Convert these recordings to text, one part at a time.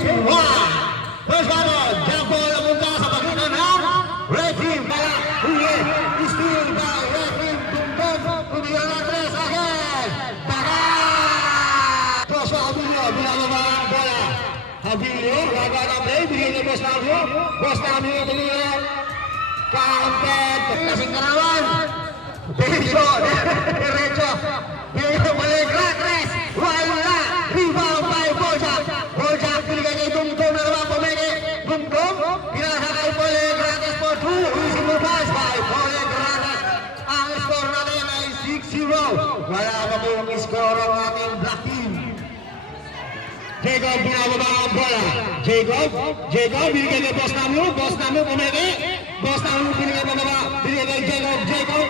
Game 1. First battle, jump ball ang punta sa pagitan ng red team. Kaya huli, steal by red team. Tungtong, kumiyang na 3 again. Baka! Joshua Abilio, binababa ang bola. Abilio, laga na play, bigay ni Boss Namio. Boss Namio, tumira. Counted, kasing karawan. Derecho, derecho. Derecho, Malegra, 3. Wala, rebound by Bojack. Bojack, binigay kay Tungtong na naman pumili. Tungtong, pinasakay Malegrates for 2. Easy move pass by Malegrates. Ang score natin ay 6-0. Wala pa po ang score ang ating black team. Jacob, binababa ang bola. Jacob, binigay kay Boss Namio. Boss Namio pumili. Boss Namio binigay pababa. Binigay kay Jacob.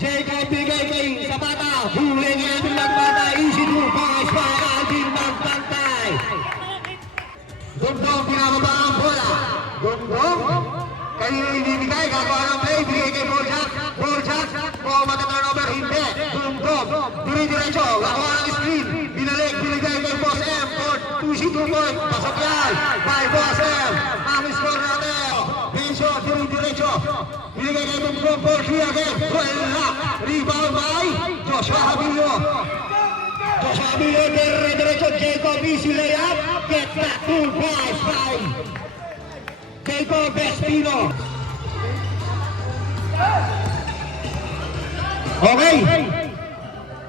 Jacob bigay kay Zapata. Huli niya ang nagbantay. Easy to pass by Alvin nagbantay. Dungdong pinababa ang bola. Dungdong. Kanina hindi bigay. Gagawa ng play. Bigay kay Bojack. Kung mata-turnover, hindi. Dungdong. Dire-diretso. Gagawa ng screen. Binalik. Binigay kay Boss M. For 2-2 point. Pasok yan. By Boss M. Ang score natin. Bencho. Dire-diretso. Binigay kay Dungdong. For 3 again. Wala. Rebound by Joshua Abilio. Dire-diretso. Jacob easy layup. Get back to pass by Jacob Espino. Okay.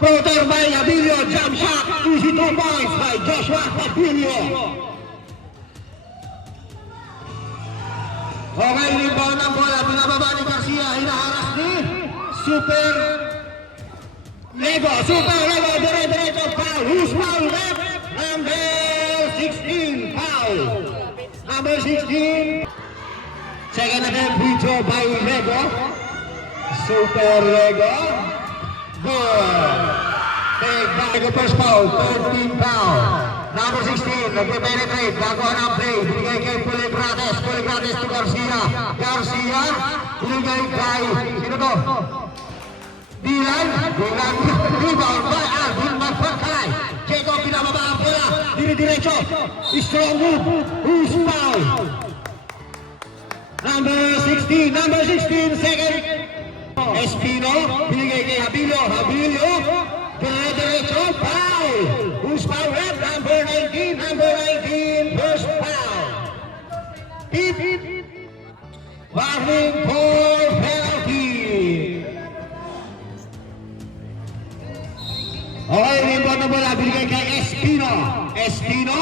Floater by Abilio. Jump shot. 2 points by Joshua Abilio. Okay, rebound ng bola. Pinababa ni Garcia. Hinaharas ni Super Lego. Dire-diretso. Foul. Who's foul left? Number 16. Foul. Number 16. Second attempt free throw by Lego. Super Lego. Good. Take back the first foul. 13 foul. Number 16. Nagpe-penetrate. Gagawa ng play. Binigay kay Pulegrates. Pulegrates to Garcia. Garcia. Binigay kay sino to? Dylan. Rebound by Alvin Magpantay. Jacob pinababa ang bola. Dire-diretso. Strong move. Who's foul? Number 16, second. Espino, binigay kay Abilio. Dire-diretso, foul. Who's foul? Number 19, first foul. Beep. Warning for penalty. Okay, rebound na bola, binigay kay Espino,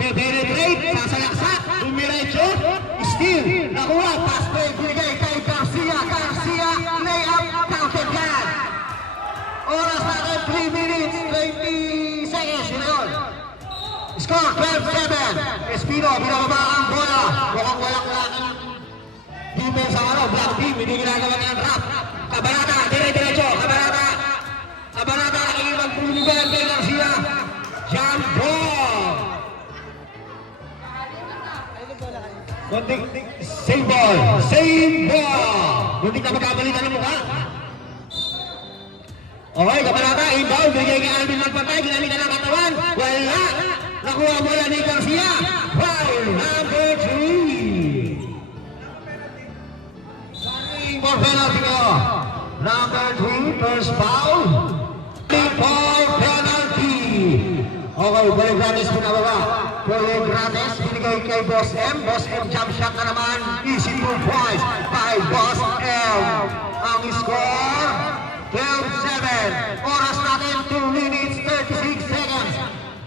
penetrate, sasalaksak, dumiretso, steal, nakuha, pass play, binigay kay Garcia, layup, counted yan. Oras natin, 3 minutes, 20 seconds, yun na yun. Score, 12-7. Espino, binababa ang bola, mukhang walang laking defense ang black team, hindi ginagawa ng rap. Kabanata, dire-diretso, Kabanata, magpulugan kay Garcia. Jump ball. Same ball. Muntik na magkabalitan ng mukha. Okay, Kabanata, inbound. Bigay kay Alvin Magpantay. Ginamitan ng katawan. Wala. Nakuha bola ni Garcia. Foul number 3. For penalty ko. Number 3, first foul. For penalty. Okay, Pulegrates pinababa. Pulegrates binigay kay Boss M. Boss M jump shot na naman. Easy 2 points by Boss M. Ang score, 12-7. Oras natin, 2 minutes, 36 seconds.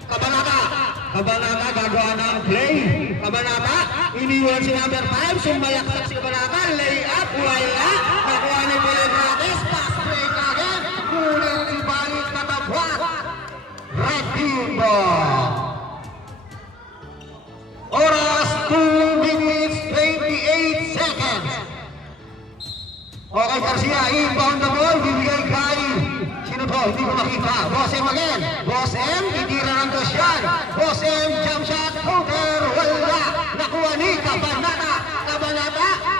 Kabanata, gagawa ng play. Kabanata, iniwan si number 5. Sumalaksak si Kabanata. Lay up, wala. Nakuha ni Pulegrates. Pass play kagad. Kulit ibalik na tabwat. Red team ball. Oras 2 minutes 28 seconds. Okay, Garcia, inbound the ball. Bibigay kay sino to? Hindi ko makita. Boss M again. Boss M, titira ng dosyan. Boss M, jump shot, counter, wala. Nakuha ni Kabanata.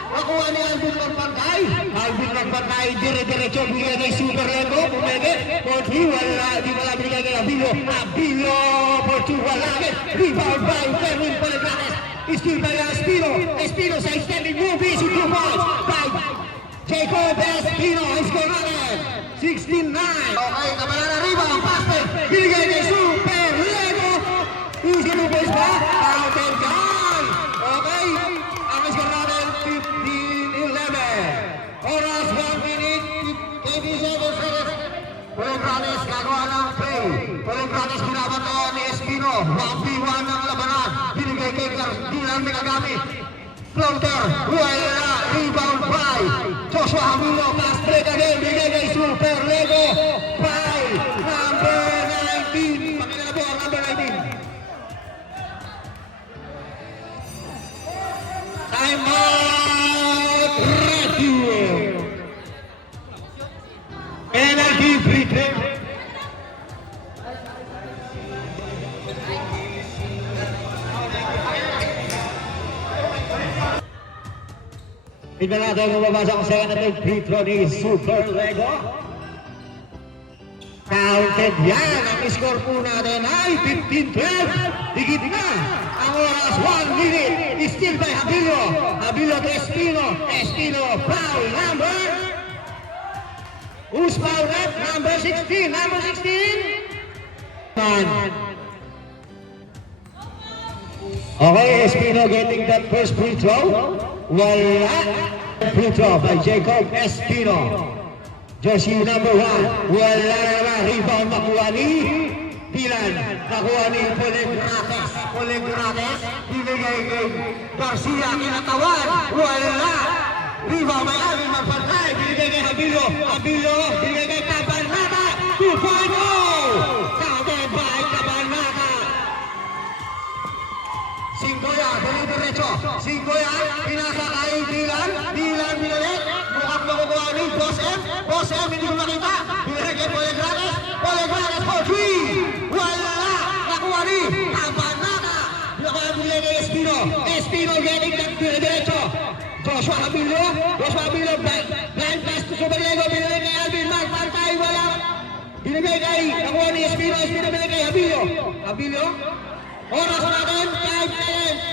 Nakuha ni Alvin Magpantay. Alvin Magpantay, dire-diretso. Bigay kay Super Lego. Pumege. 40, wala. Di wala binigay kay Abilio. Abilio for two. Walagin. Rebound by Fermin Polegranes. Still by Espino. Espino sa extending move. Easy 2 points by Jacob Espino. Scorer 69. Okay, kabala na rebound. Pass play. Binigay kay Super Lego. Easy 2 points ba? Counter gun. Okay. Ang score natin 15-11. Oras 1 minute 20 seconds. Polegranes gagawa ng play. Polegranes binabantayan ni Espino. 1v1 ng labanan. Binigay kay Dylan Megagami. Floater. Wala. Rebound by Joshua Hamilo. Pass break again. Binigay kay Super Lego. By number 19. Pakilala po ang number 19. Time out. Ready. Penalty free throw. Tignan natin kung mabasa ang second at free throw ni Super Lego. Counted yan. Ang score po natin ay 15-12. Higit na ang oras 1 minute. Still by Abilio. Abilio to Espino. Espino foul number. Who's foul at? Number 16. Number 16. Okay, Espino getting that first free throw. Wala. Free throw by Jacob Espino. Jersey number 1. Wala naman. Rebound nakuha ni Dylan. Nakuha ni Polegranes. Polegranes. Binigay kay Garcia. Kinatawan. Wala. Rebound by Alvin Magpantay. Binigay kay Abilio. Abilio. Binigay kay Cabanata. 2.0. Counted by Cabanata. 5 yan, diretso. 5 yan, pinasa kay Dylan. Dylan binalik. Mukhang makukuha ni Boss M. Boss M, hindi ko makita. Binalik kay Polegranes. Polegranes for 3. Wala. Nakuha ni Cabanata. Binigay kay Espino. Espino getting that diretso. Joshua Abilio. Joshua Abilio. Blind pass to Super Lego. Binigay kay Alvin Magpantay. Wala. Binigay kay, nakuha ni Espino. Espino binigay kay Abilio. Abilio. Oras natin, 5 seconds.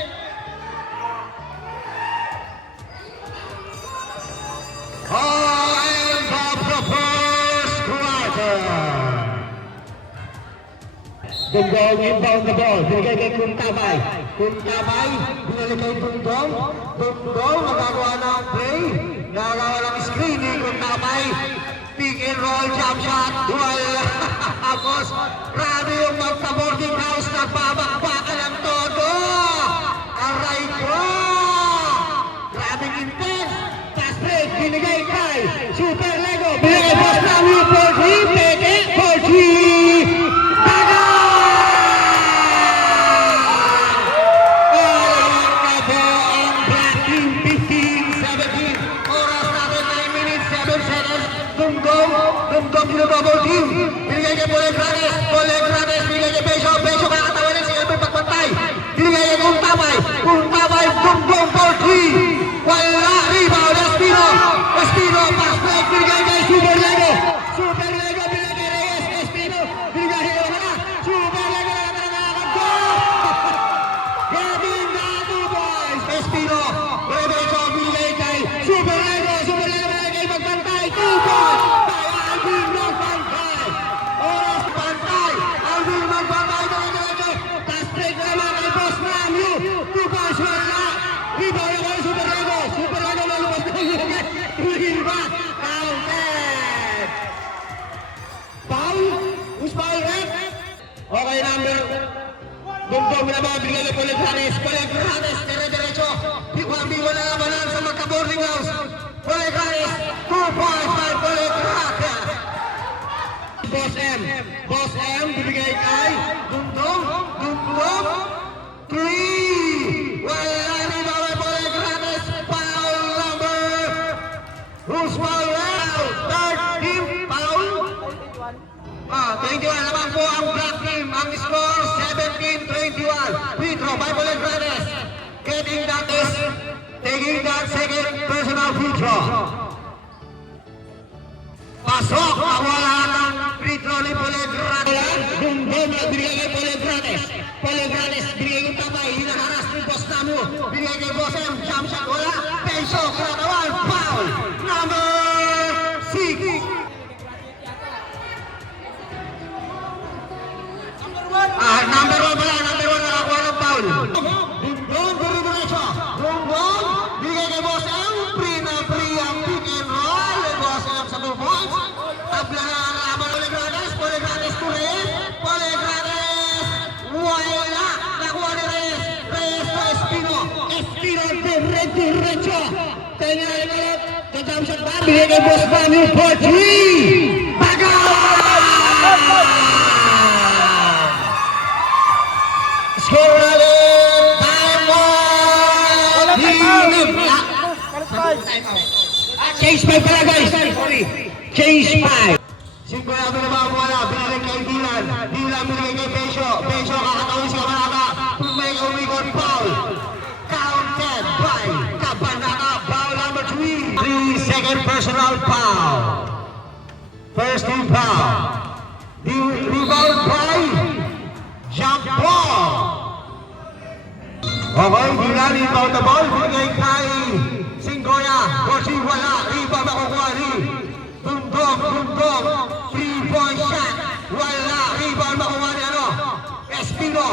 End of the first quarter. Dungdong inbound the ball. Binigay kay Kuntabay. Kuntabay, binalik kay Dungdong. Dungdong, magagawa ng play. Nagawa ng screen ni Kuntabay. Pick and roll, jump shot. Wala. Tapos, grabe yung magka-boarding house. Nagbabakbakan ang todo. Aray ko. Grabe intense. Fast break, binigay kay Super Lego. Binigay Boss Namu for 3. Peke for 3. Taga! Ayan na po ang Black Team 15-17. Oras natin 9 minutes, 7 seconds. Dungdong double team. Binigay kay Polegranes. Polegranes, binigay kay Beso. Beso kakatawanin si Elvin Magpantay. Binigay kay Kuntabay. Kuntabay, Dungdong for 3. Wala. Rebound, Espino. Espino, pass break. Binigay kay Super Lego. Super Lego, binigay kay Reyes. Espino, binigay kay Reyes. Super Lego na naman ang getting the 2 points. Espino, Beso, binigay kay Super Lego. Super Lego, binigay kay Magpantay. 2 points. Alvin Magpantay. Oras Pantay. Alvin Magpantay. Diretso. Pass break na naman kay Boss Namu. 2 points. Wala. Rebound na kay Super Lego. Super Lego malubas na yung tuloy ba? Counted. Foul? Who's foul, ref? Okay, number. Dungdong na mga binigay kay Polegranes. Polegranes, diretso. Biwa na labanan sa magka-boarding house. Polegranes, 2 points by Polegranes. Boss M. Boss M, bibigay kay Dungdong. Dungdong, 3. Wala ni Bawal Polegranes. Foul number. Who's foul? Third team, foul. 21 naman po ang Black Team. Ang score, 17-21. Free throw by Polegranes. Getting that is taking that second personal free throw. Pasok, nawala ng free throw ni Polegranes. binigay kay Polegranes. Polegranes, binigay yung tabay, hinaharas ni Boss Namu. Binigay kay Boss M, jump shot, wala. Penso, katawan, foul. Number 6. Number 1 pala, number 1 nakakuha ng foul. Dingdong, diri-diretso. Dingdong, binigay kay Boss M. Free na free ang pick and roll. Boss M sa 2 points. Tabla na ang laban Polegranes. Polegranes to Reyes. Polegranes, wala. Nakuha ni Reyes. Reyes to Espino. Espino, diretso. Kanya rin ulit. Jump shot ba? Binigay kay Boss Namu for 3. Score natin! Time out! Change 5 pala guys! Sorry! Change 5! Singko na ito naman wala. Binalik kay Dylan. Dylan binigay kay Pesio. Pesio kakatawin si Kabanata. To make a record foul. Counted by Kabanata. Foul number 3. 3-second personal foul. First team foul. Rebound by jump ball. Okay, Dylan, rebound the ball. Binigay kay Singgoya. Kosi wala. Rebound makukuha ni Dundong. 3-point shot. Wala. Rebound makukuha ni Espino.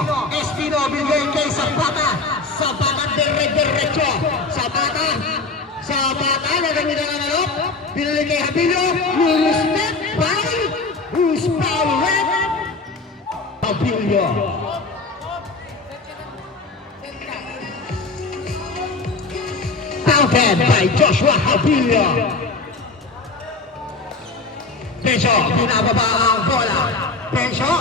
Binigay kay Zapata. Zapata diretso. Zapata. Nagamit ang manok. Binigay kay Habilio. Step by. Who's fouled? Habilio. Counted by Joshua Habilio. Pesio, binababa ang bola. Pesio,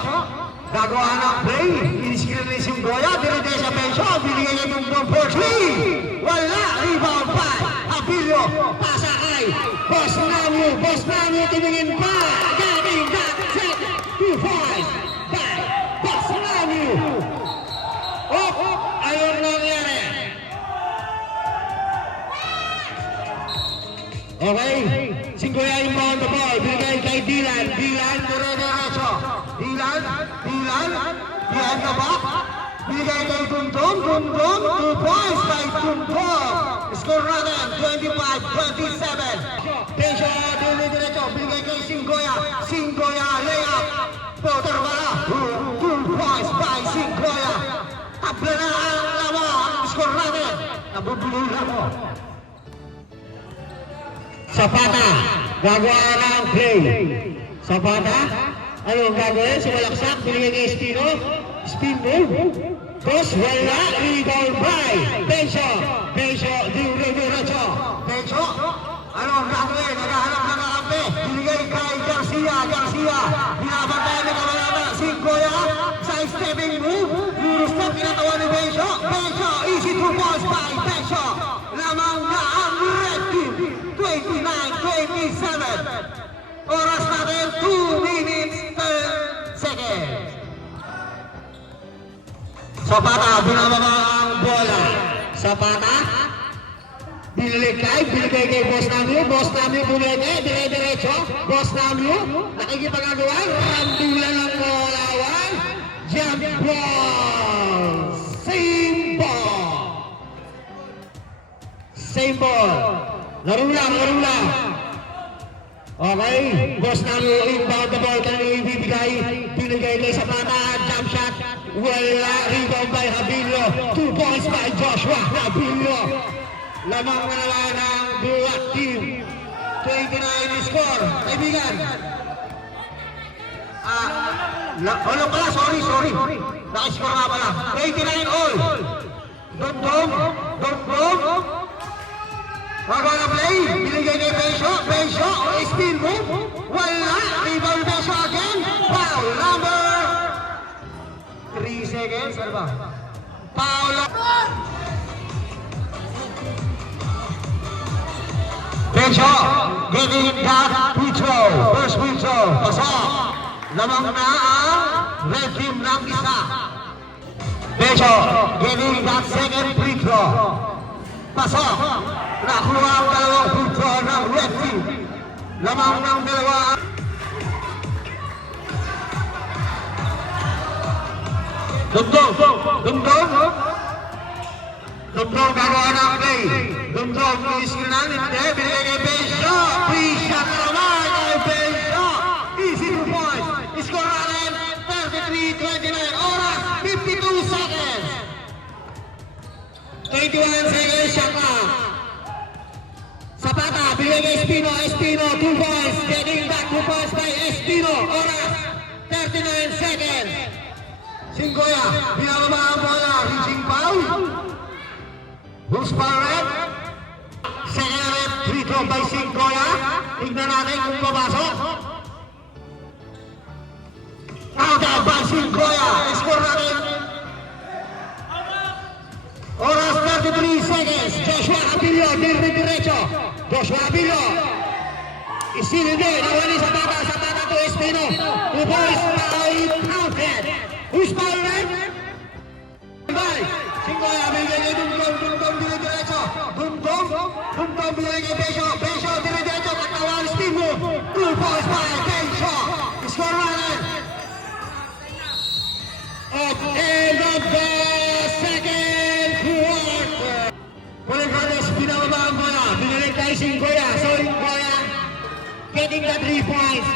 gagawa ng play. Iniskrill ni Singgoya. Direte sa Pesio. Binigay niya ng 4-3. Wala. Rebound by Habilio. Pasa ay Boss Namu. Tumingin pa. Getting back. 2 points by Boss Namu. Ayun nangyari. Okay, Singgoya inbound the ball. Binigay kay Dylan. Diretso. Dylan. Behind the back. Binigay kay Dundong. 2 points by Dundong. Score natin, 25-27. Pesio, diretso. Binigay kay Singgoya, layup. Potter wala. 2 points by Singgoya. Tabla na ang laban. Score natin. Nabubulo lang mo. Zapata, gagawa ng play. Zapata, ano ang gagawin? Sumalaksak, binigay kay Espino. Spin move. Boss, wala. Rebound by Pesio, diretso. Pesio, ano ang gagawin? Naghahanap ng kakampi. Binigay kay Garcia. Binabantay ni Kabanata. Singgoya, side stepping move. Puro step, pinatawa ni Pesio. Easy 2 points by Pesio. Lamang na ang red team. 29-27. Oras natin 2 minutes 10 seconds. Zapata, binababa ang bola. Zapata, binigay kay Boss Namu. Binigay, diretso. Boss Namu, nakikipagagawa. Randulan ng bola. Jump ball. Same ball. Laro lang. Okay, Boss Namu inbound the ball. Kanyang ibibigay. Binigay kay Zapata. Jump shot. Wala. Rebound by Habilio. 2 points by Joshua Habilio. Lamang na ng Black Team. 29 score. Kaibigan. Ano pala? Sorry. Nakascore nga pala. 29 all. Dundong. Gagawa na play. Binigay kay Pesio. Spin move. Wala. Rebound Pesio again. Foul number 3 seconds. Ano ba? Foul. Pesio. Getting that free throw. First free throw. Pasok. Lamang na ang red team ng isa. Pesio. Getting that second free throw. Pasok. Nakuha ang dalawang free throw ng red team. Lamang ng dalawa. Dumdum. Dumdum gagawa ng play. Dumdum, skill na hindi. Binigay kay Besyo. Free shot na naman kay Besyo. Easy 2 points. Score natin 33-29. Oras 52 seconds. 21 seconds shot na. Zapata, binigay kay Espino. 2 points. Getting back 2 points by Espino. Oras 39 seconds. Singgoya, binababa ang bola. Reaching foul. Who's foul red? Second red, free throw by Singgoya. Tignan natin kung papasok. Counter by Singgoya. Score natin. Oras 33 seconds. Joshua Abilio, diretso. Joshua Abilio. Isinindi, nawali sa bata to Espino. 2 points by counted. Who's foul red? Singgoya, binigay kay Dumdum, diretso. Dumdum, binigay kay Besyo, diretso. Katawan, spin move. 2 points by Besyo. Score natin. At end of the second quarter. Puligranes, binababa ang bola. Binigay kay Singgoya. Singgoya getting the 3 points.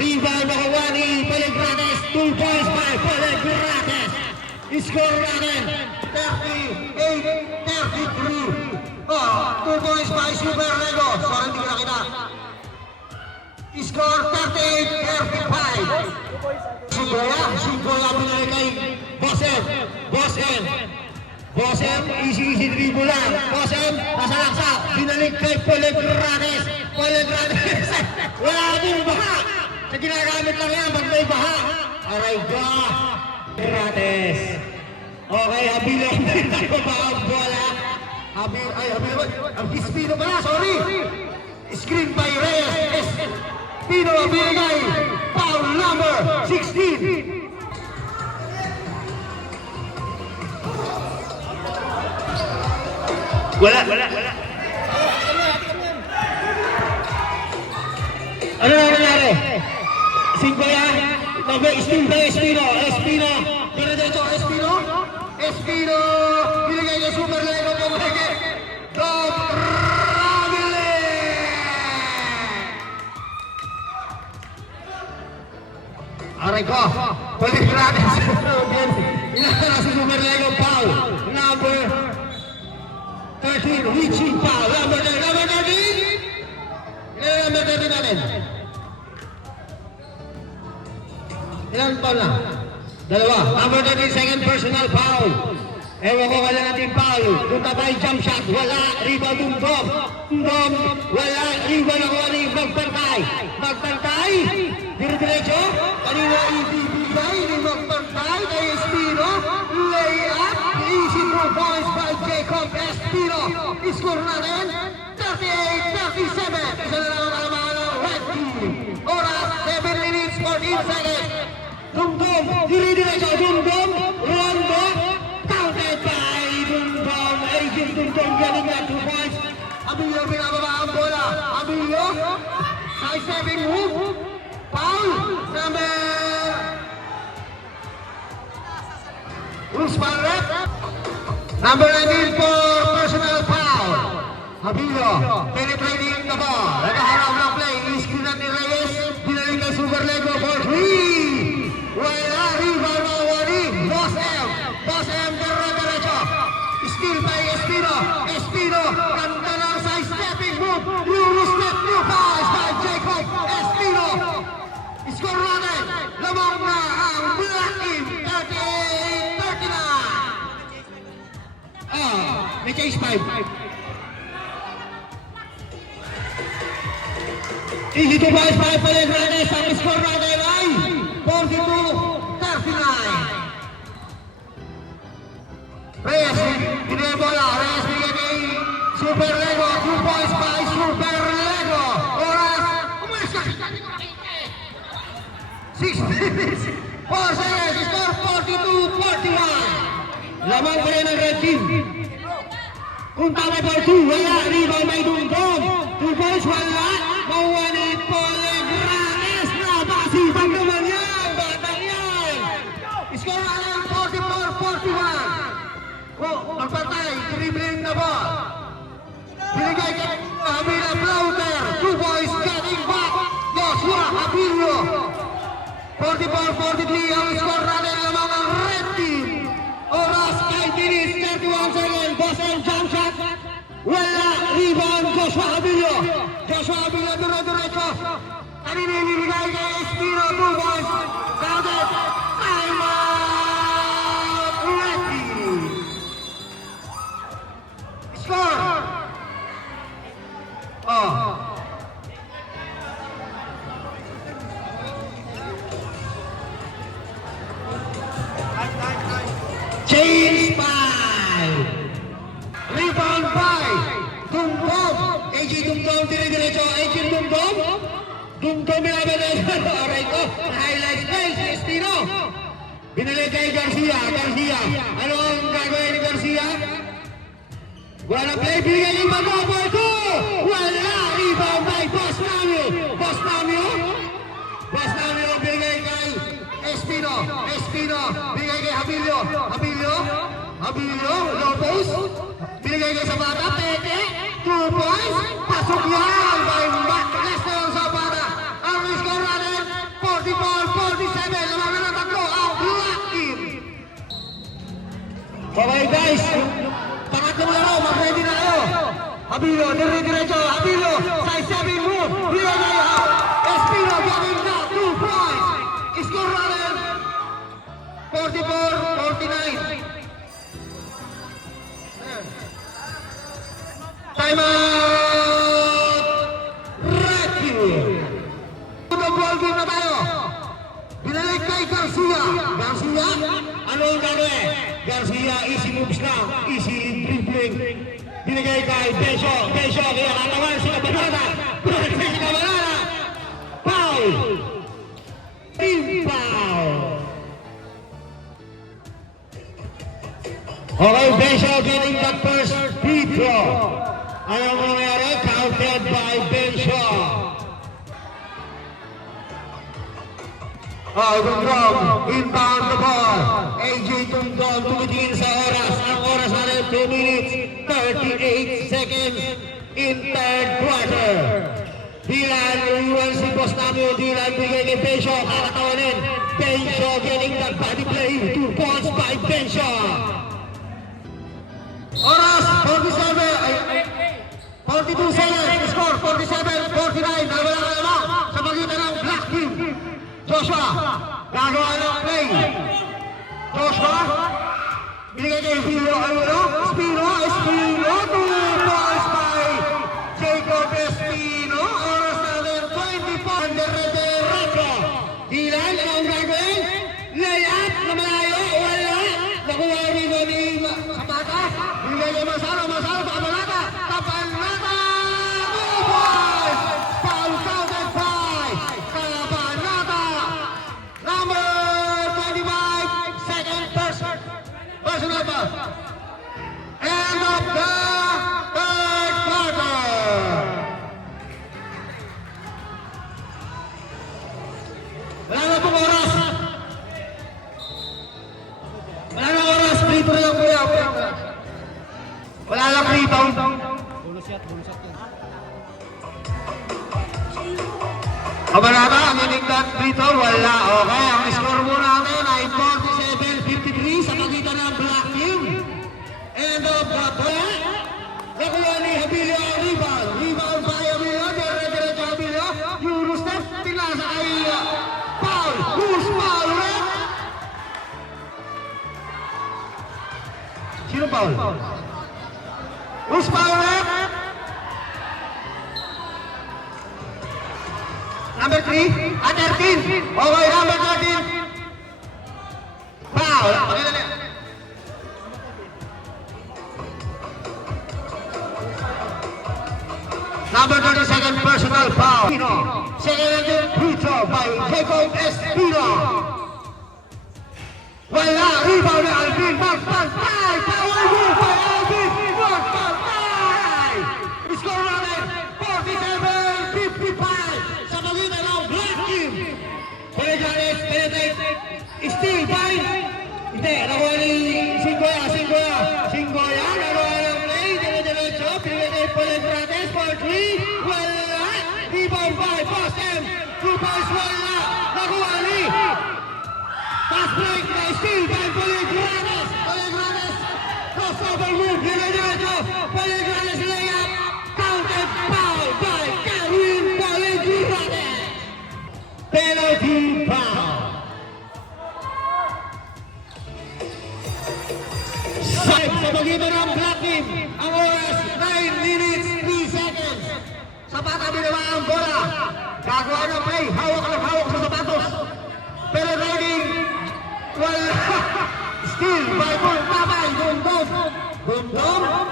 Rebound nakuha ni Puligranes. 2 points by Puligranes. Score natin 38-33. 2 points by Super Lego. Sorry, hindi ko nakita. Score 38-35. Singgoya binigay kay Bosem, easy dribble lang. Bosem, nasa binalik kay Puligranes. Wala din baha. Sa ginagamit lang yan pag may baha. Aray ka. Puligranes. Okay, Abilio. Ako ba ang bola? Abilio. Ang Espino pala, sorry. Screen by Reyes. Espino binigay. Foul number 16. Wala. Ano na nangyari? Singgoya, Espino, diretso, Espino, binigay niya Super Lego, Dom Ramile! Aray ko, Puligranes. Inakala si Super Lego, foul. Number 13, reaching foul. Number 13. Number 13 natin. Ilan foul na? Dalawa. Number 13, second personal foul. Ewan ko wala natin foul. Punta by jump shot. Wala. Rebound Dumdum. Wala. Rebound ako ni Magpantay. Diretso. Kanina ibibigay ni Magpantay kay Espino. Layup. Easy 2 points by Jacob Espino. Score natin 38-37. Isa na lang ang mga red team. Oras 7 minutes 14 seconds. Dumdum. Diretso. Dumdum. Rondo. Counted by Dumdum. Agent Dumdum getting back 2 points. Abilio binababa ang bola. Abilio. Side-stepping move. Foul. Who's foul red? Number 19 for personal foul. Abilio penetrating the ball. Nakaharap na play. Screen ni Reyes. Binalik kay Super Lego for 3. Wala. Rebound na wali. Boss M. Diretso. Steal by Espino. Ganda ng side-stepping move. Step 2 pass by Jacob Espino. Score natin. Lamang na ang Black Team. 38-39. May chase 5. Easy to pass by Puligranes. Ang score natin ay 42-39. Reyes, binigay bola. Reyes binigay kay Super Lego. 2 points by Super Lego. Oras. Umalis ka. 6 minutes. 4 seconds. Score 42-41. Lamang pa rin ang red team. Kung tama for 2, wala. Rebound by Dumdum. 2 points, wala. Makuha ni Puligranes. Napasipag naman yan. Batang yan. Score 31. Oh, magpatay, dribbling na ball. Binigay kay Hamila Floater. 2 boys getting back. Joshua Abilio. 44-43 ang score natin lamang ang red team. Oras 5 minutes, 31 seconds. Boston jump shot. Wala. Rebound Joshua Abilio. Joshua Abilio dire-diretso. Kanina binigay kay Espino. 2 boys. Counted. Time out. Red team. Score. Oh. Change 5. Rebound 5. Dumdum. AJ Dumdum dire-diretso. AJ Dumdum. Dumdum binabanay. Aray ko. Highlight plays. Espino. Binili kay Garcia. Garcia. Ano ang gagawin ni Garcia? Wala play. Binigay yung mag-over ko. Wala. Rebound by Bosnamio. Bosnamio. Bosnamio binigay kay Espino. Espino. Binigay kay Abilio. Abilio. Abilio. Low post. Binigay kay Zapata. Peke. 2 points. Pasok yan. By Lester Zapata. Ang score natin 44-47. Lamang na tatlo ang Black Team. Okay guys. Pangatlong laro. Mag-ready na kayo. Abilio. Dire-diretso. Abilio. Size 7 move. Binigay kay Espino. Getting na 2 points. Score natin 44-49. Time out! Red team! Ball game na tayo. Binalik kay Garcia. Garcia? Ano ang gagawin? Garcia, easy moves lang. Easy dribbling. Binigay kay Besho. Besho, kaya kalawan sila Banana. Protect na Banana. Foul! Team foul! Okay, Besho getting that first free throw. Ano mangyari? Counted by Besho. Dumdum, inbound the ball. AJ Dumdum tumitingin sa oras. Ang oras natin 2 minutes 38 seconds in third quarter. Dylan, iwan si Bosnamio. Dylan, bigay kay Besho. Kakatawanin. Besho getting that body play. 2 points by Besho. Oras 42 seconds. Score 47-49. Nawala ka naman sa pagitan ng Black Team. Joshua, gagawa ng play. Joshua, binigay kay Espino. Espino, Espino. 2 points by Jacob Espino. Oras natin 24. Under-retro. Dylan, ano ang gagawin? Layup na malayo. Wala. Nakuha rin ni Zapata. Binigay kay Masaro. Masaro sa Kabanata. Kabanata. 2 points. Foul counted by Kabanata. Number 25. Second personal foul. End of the third quarter. Wala na pong oras. Wala na oras. Free throw lang kuya. Wala lang rebound. Kabanata, ang inigdat dito, wala. Okay, ang score mo natin ay 47-53 sa pagitan ng Black Team. End of the play. Nakuha ni Abilio ang rebound. Rebound by Abilio. Dire-diretso Abilio. Eurostep. Pinasa kay foul. Who's foul, Red? Sino foul? Who's foul, Red? Number 3 at 13. Okay, number 13. Foul. Number 32nd personal foul. Second free throw by Jacob Espino. Wala, rebound ni Alvin. Magpantay. Power move by Alvin. Magpantay. Score natin 47-55 sa pagitan ng Black Team. Penetrate, steal by. Hindi, nakuha ni Singgoya, nagawa ng play, dire-diretso, pinigay kay Polegrates for 3, wala, rebound by Boston, 2 points, wala, nakuha ni, pass break, na steal by Polegrates, crossover move, dire-diretso, Polegrates layup, counted foul by Kevin Polegrates, penalty foul. Sa pagitan ng black team, ang oras 9 minutes 3 seconds. Sapata binawa ang bola. Gagawa ng play, hawak sa sapatos. Pero riding, wala. Still, by ball, tabay, Gundom.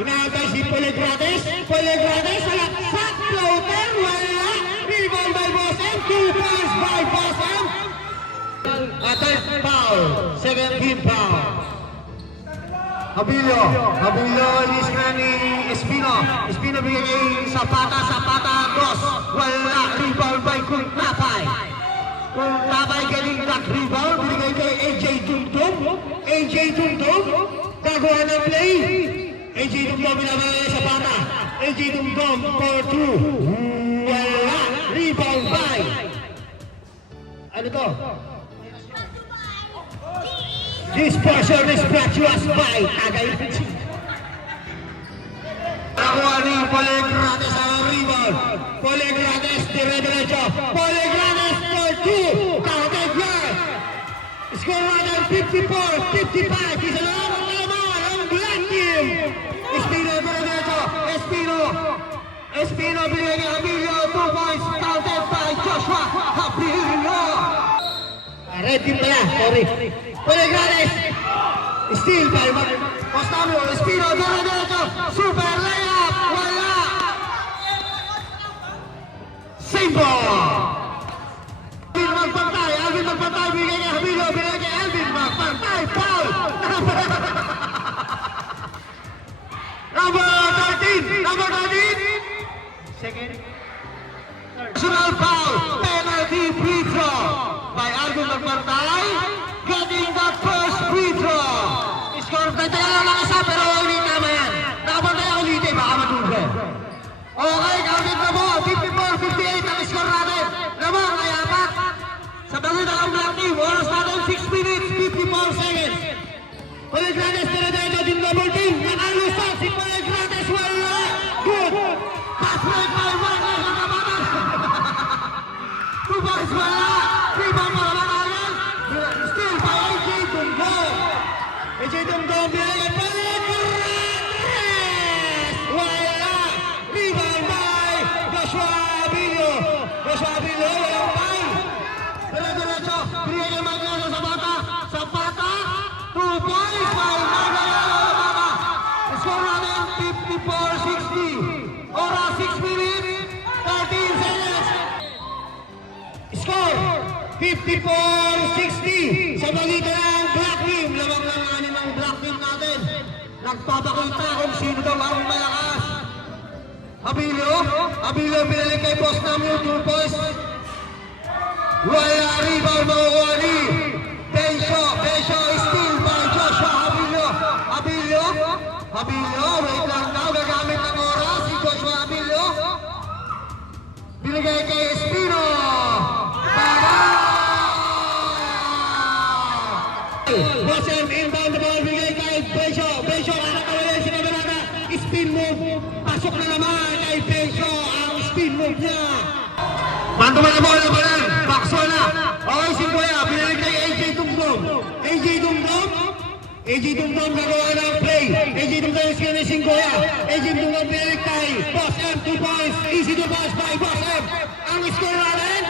Inaagay si Polegrates, salaksak, floater, wala. Rebound by Boston, 2 points by Boston. Third foul, 17 foul. Abilio, inis na ni Espino bigay kay Zapata, dos, wala, rebound by Kuntapay galing back rebound, binigay kay AJ Dumdum, gagawa ng play, AJ Dumdum binabagay kay Zapata, AJ Dumdum for 2, wala, rebound by, ano to? This portion is brought to us by Tagay. Nakuha ni Polegrates ang rebound. Polegrates, dire-diretso. Polegrates for 2. Counted yard. Score runner 54-55. Isa lang ang naman ang black team. Espino, dire-diretso. Espino, binigay kay Abilio. 2 points. Counted by Joshua Abilio. Red team pala, sorry. Polegrates, steal by Postamo, Espino, dire-diretso, super layup, wala! Same ball! Alvin magpantay, bigay kay Hamilo, binigay kay Alvin, magpantay, foul! Number 13! Second? Personal foul, penalty free throw by Alvin magpantay. Getting that first free throw. Score, nagtaya lang isa pero ulit tama yan. Nakapantay ang ulit baka matulog. Okay, counted na mo. 54-58 ang score natin. Naman, kaya pa. Sa bago na ang black team, oras natin 6 minutes, 54 seconds. Polegrates, dire-diretso din double team. Nakalusa si Polegrates, wala. Good. Pass break by Wagner, nakabatan. 2 points, wala. Rebound mo naman agad. Still by AJ Dumdum, binigay Polegrates! Wala! Rebound by Joshua Abilio, walang pay! Dire-diretso, binigay kay Magdalena Zapata, 2 points by Magdalena Zapata! Score natin 54-60. Oras 6 minutes, 13 seconds. Score 54-60 sa pagitan ng black team. Lamang ng anim ang black team natin. Nagpapakita kung sino daw ang malakas. Abilio pinalik kay Postamo, 2 points. Wala, rebound makukuha ni Besyo, steal by Joshua Abilio, wait lang daw, gagamit ng oras si Joshua Abilio. Binigay kay Espino. Boston inbound the ball, bigay kay Besyo, nakakawala si Navarada, spin move, pasok na naman kay Besyo, ang spin move niya. Pantuman na bola ba yan? Bakso na. Okay, Singgoya, binalik kay AJ Dumdum nagawa ng play. AJ Dumdum is kaya ni Singgoya. AJ Dumdum binalik kay Boss M, 2 points, easy to pass by Boss M. Ang score natin,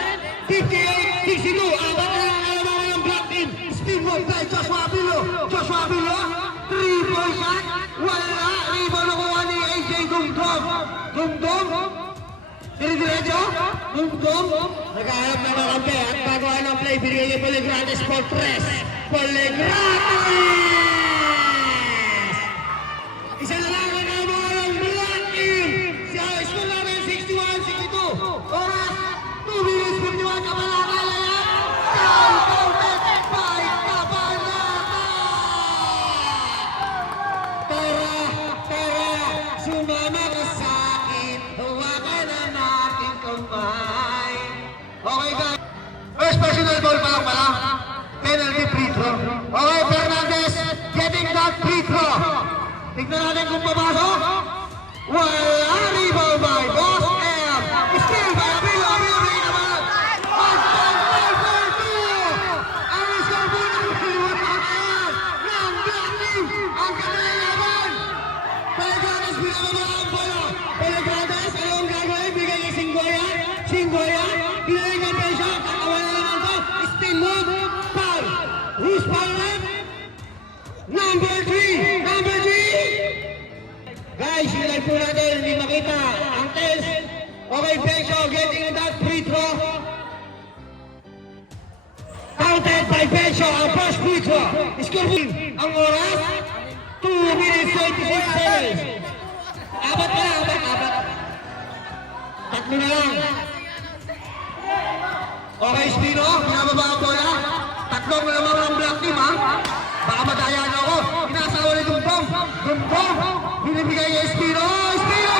58-62, apat na lang alamangan ng black team. Spin move by Joshua Abilio, 3-point shot, wala, rebound nakuha ni AJ Dumdum, dire-diretso, Dumdum, naghahanap na makampi at pagawa ng play, binigay kay Polegrates for 3, Polegrates! Isa na lang ang alamangan ng black team, si score natin 61-62, oras 2 minutes 51 kamalakala yan, counted by Cabanata! Tignan natin kung papasok. Wala, rebound by Boss M. Still by Abilo. Abilo rin naman. 1.542. Ang score po ng Hollywood Mountain ng Black Team. Ang kanilang laban. Pelegranes, binababa ang bola. Pelegranes, anong gagawin? Bigay kay Singgoya. Singgoya, binigay kay Pesha. Kakawala naman to. Spin move. Foul. Who's foul left? Number 3. Number 3. Guys, sinay po natin. Hindi makita. Ang test. Okay, Pesha getting that free throw. Counted by Pesha. Ang first free throw. Score po. Ang oras. 2 minutes 26 seconds. Apat na lang. Apat. Tatlo na lang. Okay, Spino. Pinababa ang bola. Tatlong lamang ng Black Team, ha? Baka madaya na ako. Inasawa ni Dumbong. Dumbong. Binibigay niya Spino. Spino.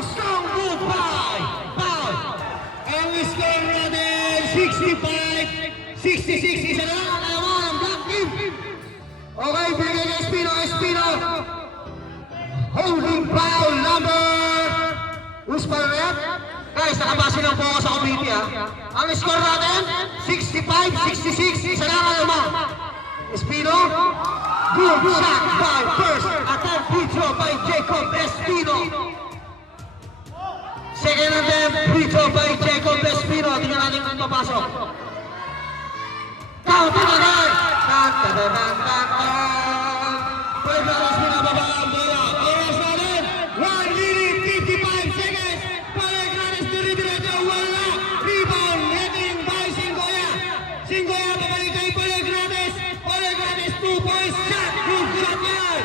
Strong move by. Foul. Ang score natin 65-66. Isa na lang ang alawa ng Black Team. Okay, binigay niya Spino. Spino. Holding foul number. Who's foul rep? Guys, nakabase lang po ako sa committee, ha. Ang score natin, 65-66. Isa lang ang alawa. Espino. Good shot by first. Attempt free throw by Jacob Espino. Second attempt free throw by Jacob Espino. Tingnan natin kung papasok. Counting again. Pelegranes, binababa ang bola. Oras natin, 1 minute 55 seconds. Pelegranes, dire-diretso, wala. Rebound, heading by Singgoya. Singgoya, babalik kay Pelegranes. Pelegranes, 2 points shot. Good yan.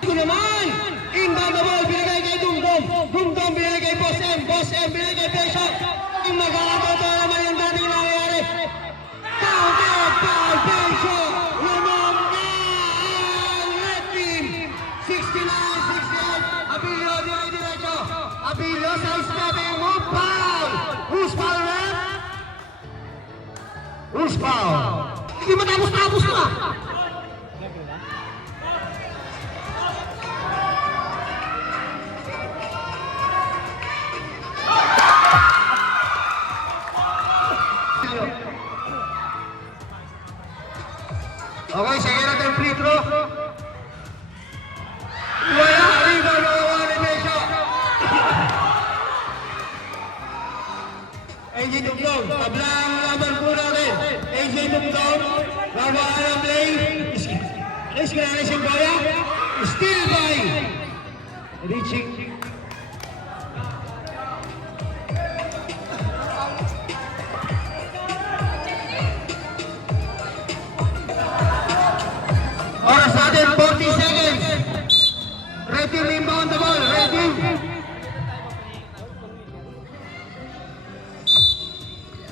Ito naman, inbound na ball, binigay kay Dumdum. Dumdum, binigay kay Boss M. Boss M, binigay kay Pesha. Yung magkakatawa naman yung dating nangyayari. Counted by Pesha. Lamang na ang Red Team. 69-68. Abilio, dire-diretso. Abilio sa stepping move. Foul. Who's foul, rep? Who's foul? Hindi matapos-tapos na. Okay, sige natin free throw. Wala, rebound na wala ni Pesha. AJ Dumdum, tablang laban po natin. AJ Dumdum, babaan ang play. Alis ka na siyang boya. Still by. Reaching. Oras natin, 40 seconds. Red Team inbound the ball. Red Team.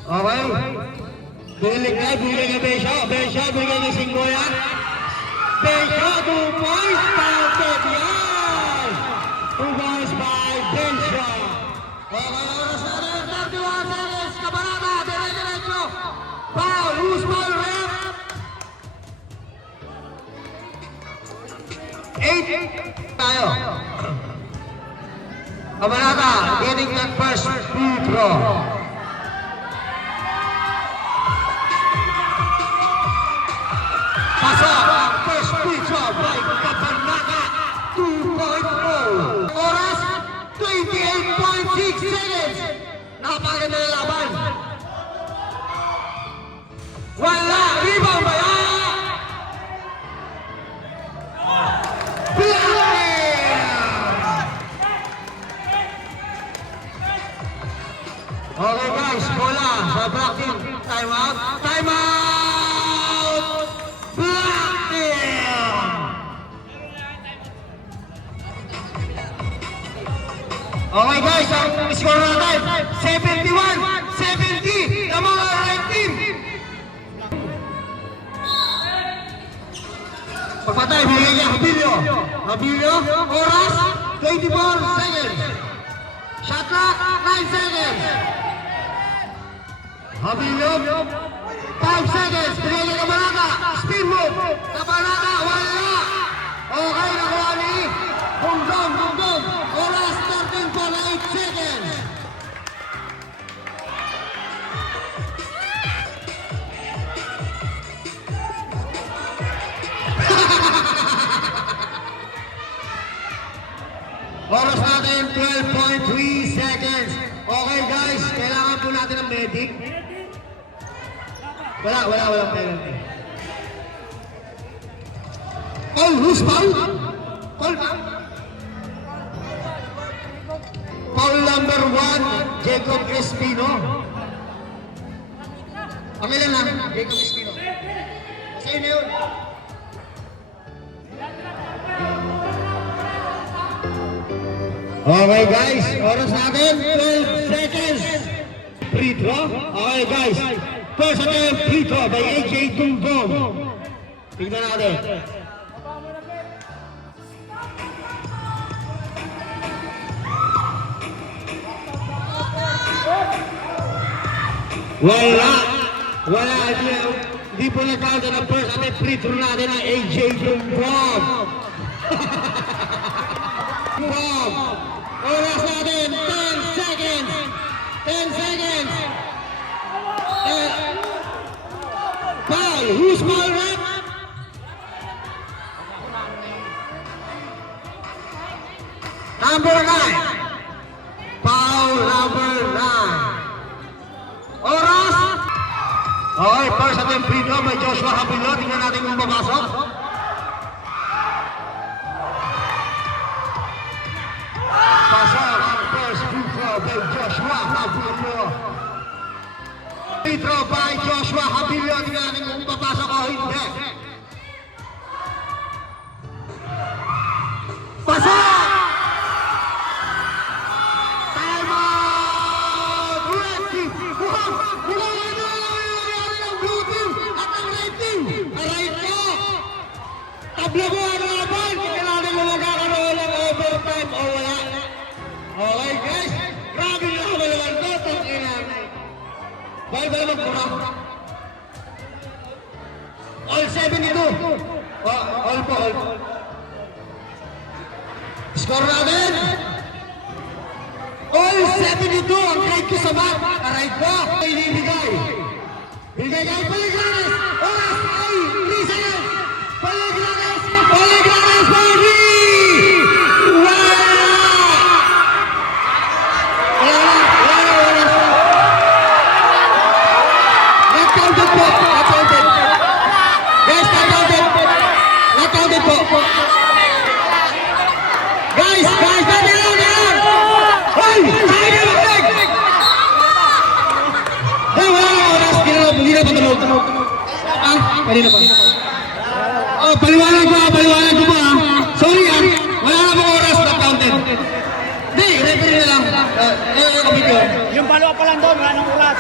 Okay. Bilig na, bilig na Pesha. Pesha, bilig na Singgoya. Pesha, 2 points. Counted yan. 2 points by Pesha. Okay, oras natin, 31 seconds. Kabarata, dire-diretso. Foul, who's foul, ref? 8 tayo. Kabarata, getting that first free throw. Pasok ang first free throw by Kabarata. 2.0. Oras, 28.6 seconds. Napakaganda ng laban. Wala, rebound ba yan? Okay guys, bola sa Black Team. Time out. Time out! Black Team! Okay guys, ang score natin 71-70 ng mga Red Team. Pagpatay, bigay niya Abilio. Abilio, oras 24 seconds. Shot clock 9 seconds. Abilio, 5 seconds. Bigay niya Kabarata. spin move. Kapanata, wala. Okay, nakuha ni Bungdong. Oras 13.8 seconds. Oras natin 12.3 seconds. Okay guys, kailangan po natin ng medic. Walang penalty. Oh, who's foul? Foul ba? Foul number 1, Jacob Espino. Pangilan lang, Jacob Espino. Kasi na yun. Okay guys, oras natin 12 seconds. Free throw. Okay guys, first attempt free throw by AJ Tunggong. Tignan natin. Wala. Hindi po nagkakaroon ng first attempt free throw natin ang AJ Tunggong. Oras natin, 10 seconds. 10 seconds. Foul. Who's foul, rep? Number 9. Foul number 9. Oras. Okay, first attempt free throw by Joshua Habilo. Tingnan natin kung babasok. Pasok ang first free throw by Joshua Habilo. Free throw by Joshua Habilo. Tingnan natin kung papasok o hindi. Pasok! Time out! Mukhang ang blue team at ang red team. Aray ko! Tablo ko ang laban. Tingnan natin kung magkakaroon ng overtime o wala. Okay guys, grabe na ako naman to, tangina. Bawal ba naman pura? All 72. All po. Score natin. All 72 ang grade ko sa mat. Aray ko, ibibigay. Bigay kayo Paligranes. Oras ay 3 seconds. Paligranes, baby! Guys, dali lang! Hoy! Sige lang! Wala na oras, hindi na patulog. Kanina pa. Oh, paliwanag ko pa. Sorry wala na pong oras na counted. Hindi, referee na lang. Kabito. Yung follow-up pa lang doon, wala nang oras.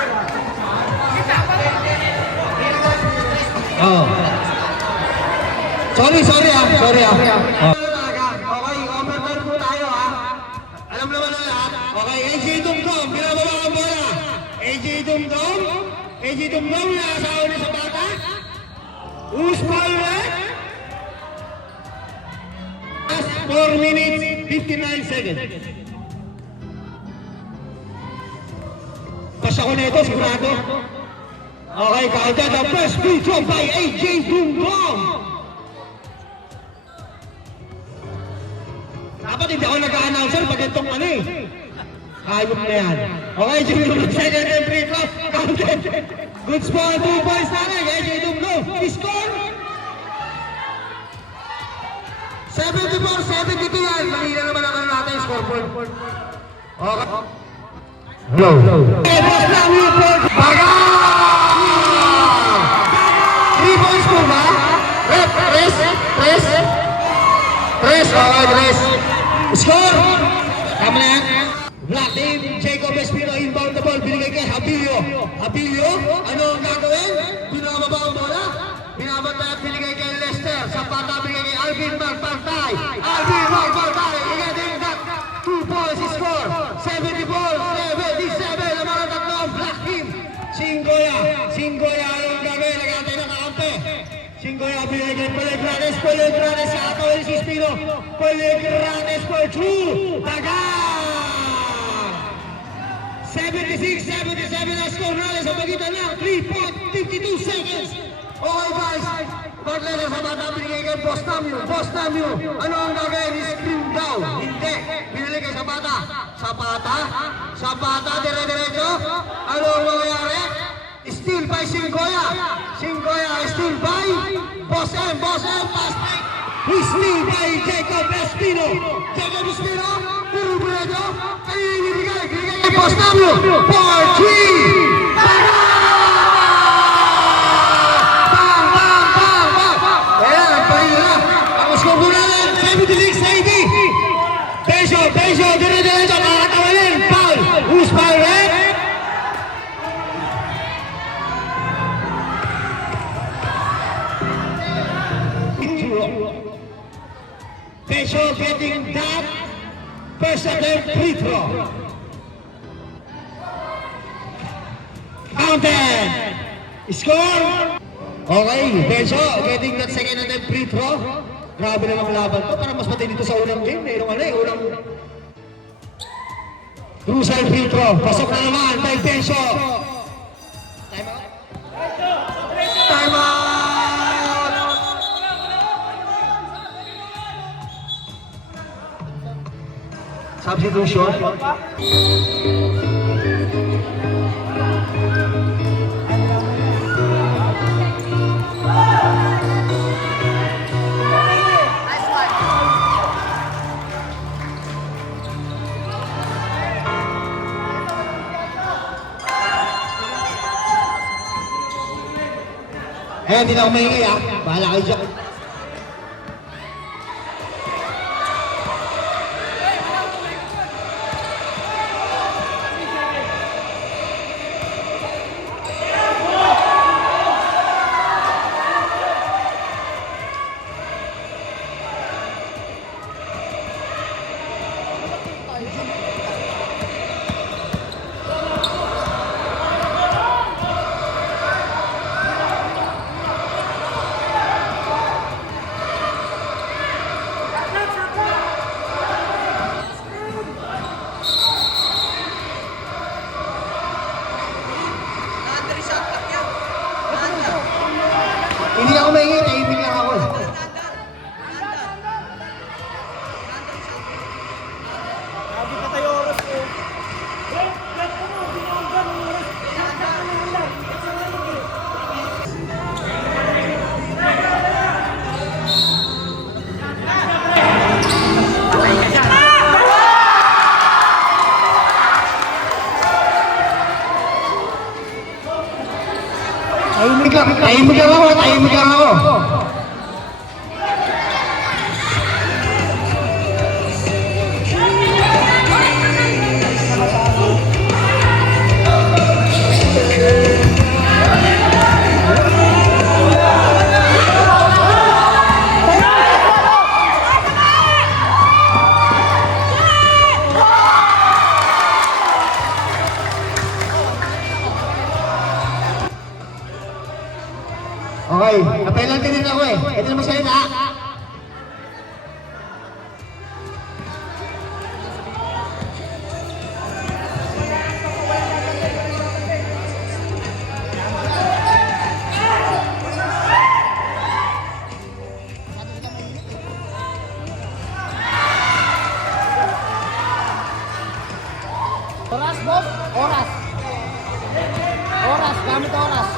Oh. Sorry. Okay, overtime po tayo Alam naman na lahat. Okay, AJ Dumdum, pinababa ang bola. AJ Dumdum, nakasawa na sa bata. Who's foul red? 4 minutes, 59 seconds. Pasya ko na ito, sigurado. Okay, counted the first free throw by AJ Dumdum. Dapat hindi ako nag-a-announcer pag itong hayop na yan. Okay, second and free throw. Counted. Good spot, 2 points natin. AJ Dumdum. Score! 74-72 yan. Malina naman ang natin scoreboard. Okay. Hello. Boss na Newport. Baga! 3 points po ba? Tres. Okay, tres. Score! Tama na yan. Black team, Jacob Espino inbound the ball. Binigay kay Habilio. Ano ang gagawin? Binababa ang bola. Binababa at binigay kay Lester. Sa pata binigay kay Alvin Magpantay. Again, that 2 points score. 74-77. Ang mga tatlo ang Black team. Singgoya. Anong gagawin? Nagantay na kakampi. Pelegranes sa Atawel Sispino. Pelegranes for True. Tagang! 76-77 ang score natin sa pagitan ng 3.52 seconds. Okay guys, Bartleta sa bata binigay kay Boss Tamio. Ano ang gagawin? Scream daw. Hindi. Binili kay Zapata. Zapata, dire-diretso. Ano ang mangyayari? Still by Singgoya, still by Boss M, pass break. Whistling by Jacob Espino, Turuburedo, binigay kay Boss Tamio, 4-3, bang! Ayan, nagpahinga na. Ang score po natin, 76-80. Beso, dire-diretso, makakatawalin, foul. Who's foul, red? Beso getting that first attempt free throw. Counted. Score. Okay, Beso getting that second attempt free throw. Grabe namang laban to. Parang mas matindi dito sa unang game. Unang crucial free throw. Pasok na naman kay Beso. Time out. Substitution. Hindi na ako maingay ha. Bahala kayo dyan. Hindi ako maingay, tahimik lang ako. Sabi ka tayo oras ko. Tahimik lang ako. Okay, napelan din ako eh. Pwede naman salita. Oras, boss. Oras. Gamit oras.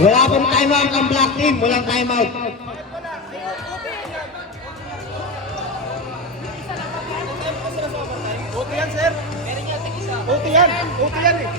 Wala pong timeout ang black team. Walang timeout. Okay yan, sir. Okay yan eh.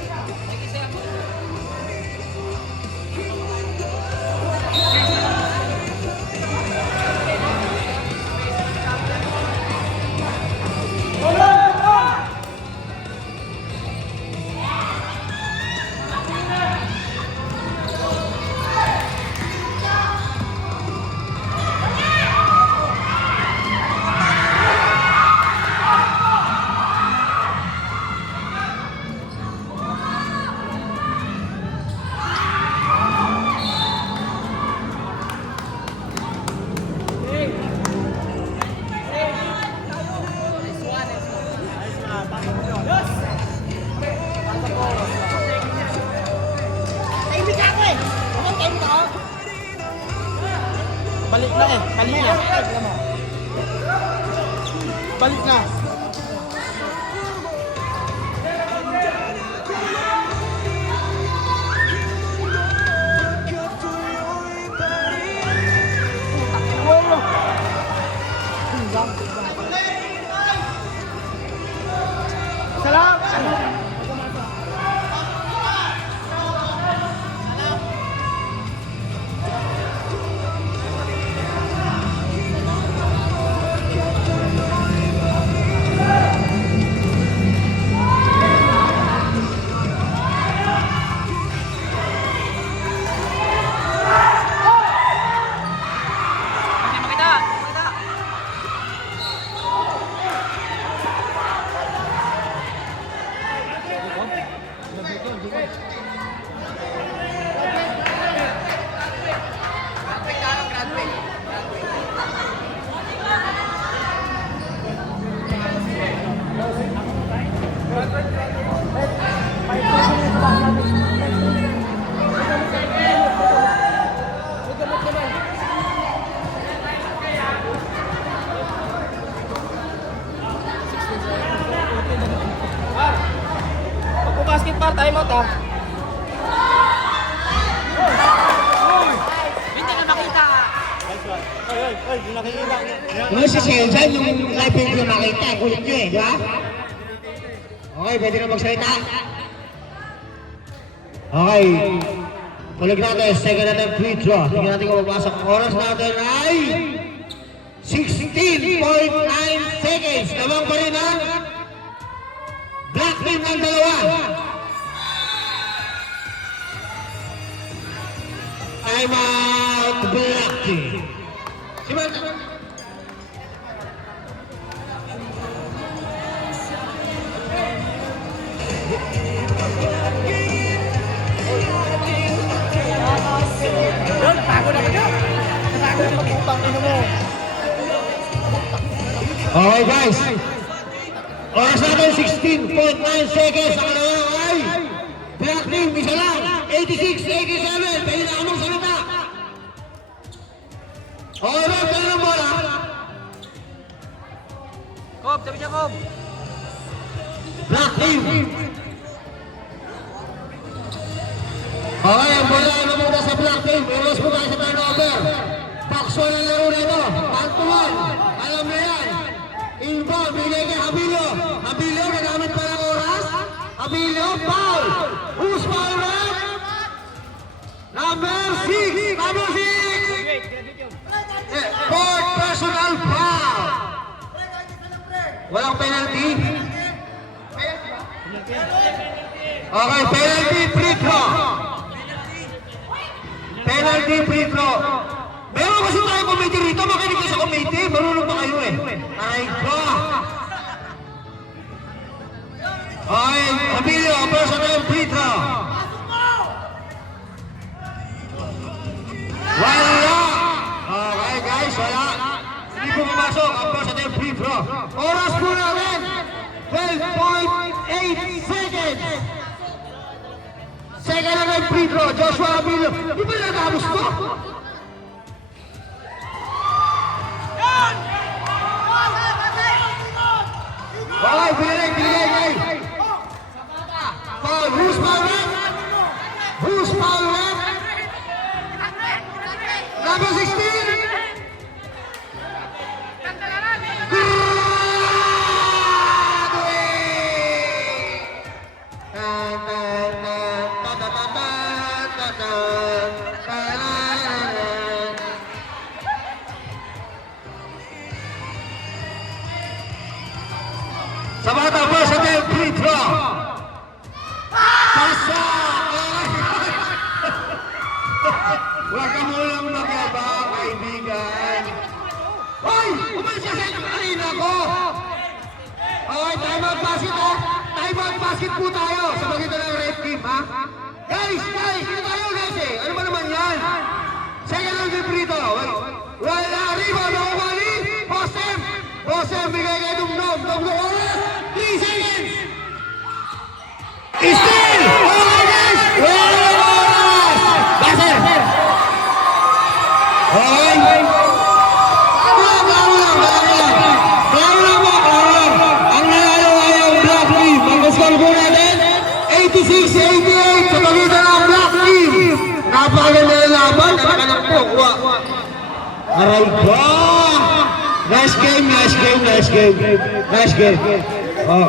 Balik na eh. Balik na. Balik na. Salam. Basketball, time out ah. Hindi na makita. Ay, nakikita. Ano si Seljan, yung live video nakita, kulit nyo eh, di ba? Okay, pwede na magsalita. Okay. Tulig natin, second natin free throw. Tingnan natin kung mapasok. Oras natin ay 16.9 seconds. Lamang pa rin ang black team ng dalawa. Time out, black team. Okay guys, oras natin 16.9 seconds. Ang kalawang ay black team, isa lang, 86-87. Pwede na kamang salita. Okay ba, pwede ng bola? Kob, sabi niya Kob. Black team. Okay, ang bola ay mamunta sa black team. Iwas po tayo sa turnover. Pakso ng laro nito. Pantuan. Alam na yan. Inbound, bigay kay Abilio. Abilio, nagamit pa ng oras. Abilio, foul. Who's foul, ref? Number 6. Number 6. Fourth personal foul. Walang penalty. Okay, penalty free throw. Penalty free throw. Meron kasi tayo committee rito. Makinig ka sa committee. Marunong pa kayo eh. Ay ko. Okay, Abilio, personal free throw. Wala. Okay guys, wala. Hindi po pumasok ang personal free throw. Oras po namin, 12.8 seconds. Second na ng free throw, Joshua Abilio. Di ba natapos ko? Okay, binigay. Foul, who's foul ref? Who's foul ref? Number 16. Sa bata po sa tayo free throw. Pasa! Huwag ka mulang magyabang, kaibigan. Hoy! Umalis ka sa arena ko! Okay, time out basket ha? Time out basket po tayo sa magitan ng red team ha? Guys! Ito tayo guys eh! Ano ba naman yan? Second round yung free throw. Wala! Rebound! Nakumali! Bosem! Bigay kayo dumdum! Dumdum! 3 seconds! Still! Okay guys! Wala na oras! Base! 86-88 sa pagitan ng Black Team. Napakaganda ng laban. Nakakalak po. Aray ba? Nice game, nice game, nice game. Nice game. Oh.